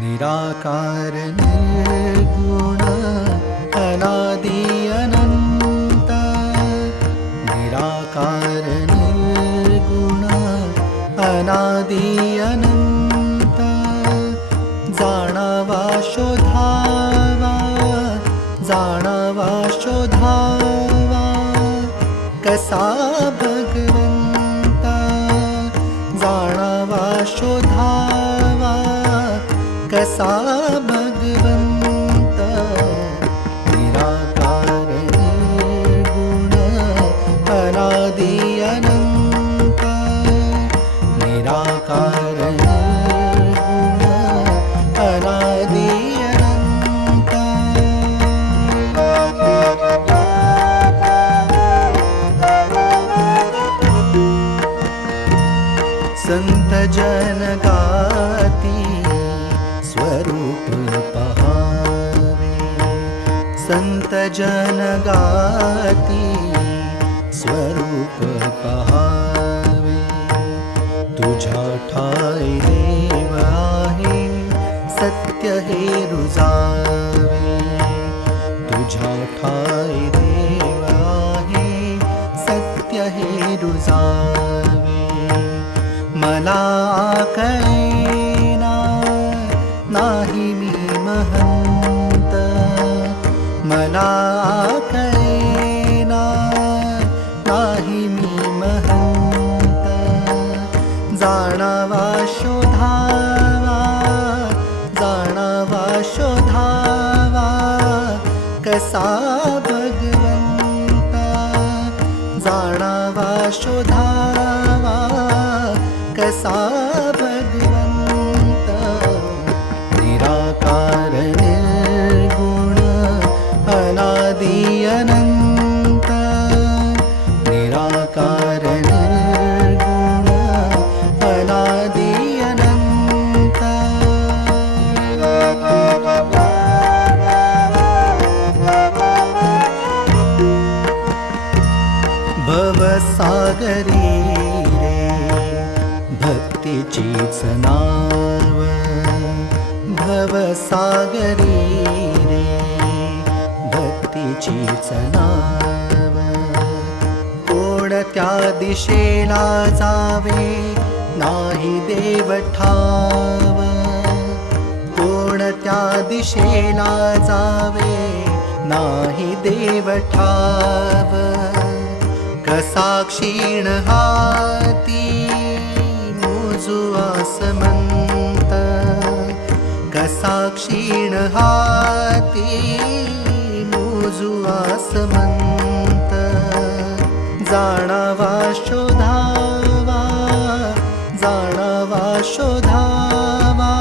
निराकार निर्गुण अनादि अनन्त। निराकार निर्गुण अनादि अनन्त। जाणवा शोधावा जाणवा कसा भगवन्त। निराकार निर्गुण अनादि अनन्त। निराकार अनादि अनन्त। संत संत जन गाती स्वरूप ठाई देव सत्य हे रुजावे। तुझ्या ठाई देव सत्य हे रुजावे। मला कसा भवसागरी रे भक्तीचीच नाव भवसागरी रे भक्तीचीच नाव कोणत्या दिशेला जावे नाही देव ठाव। कोणत्या दिशेला जावे नाही देव ठाव कसा क्षीण हाती आसमंत जाणावा शोधावा। जाणावा शोधावा।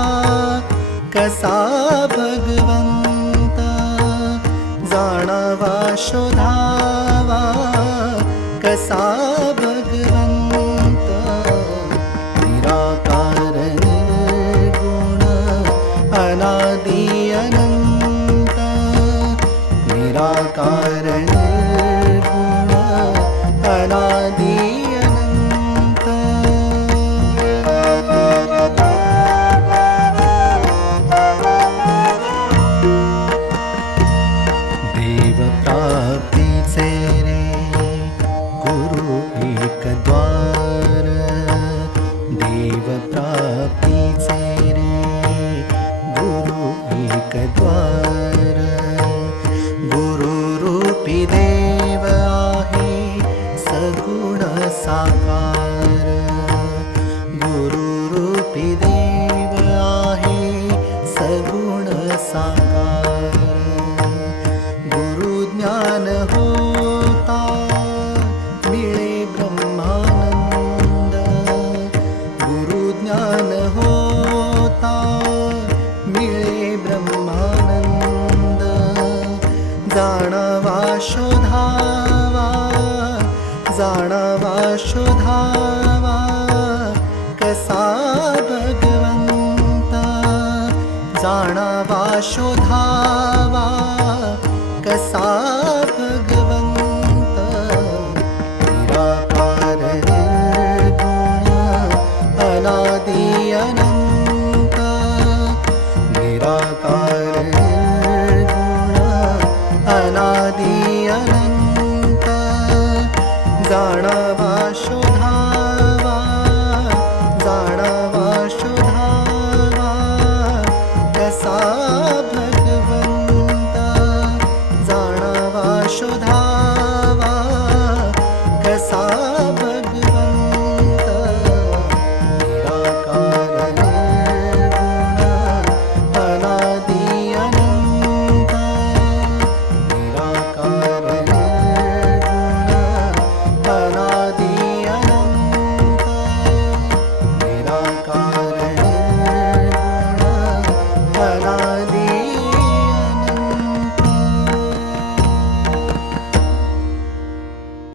कसा भगवंत जाणावा शोधावा अनादि अनन्त देव प्राप्तीचे रे गुरु एक जाणवा वा जाणवा शुधावा कसा भगवन्ता जाणवा शुधावा कसा णवाश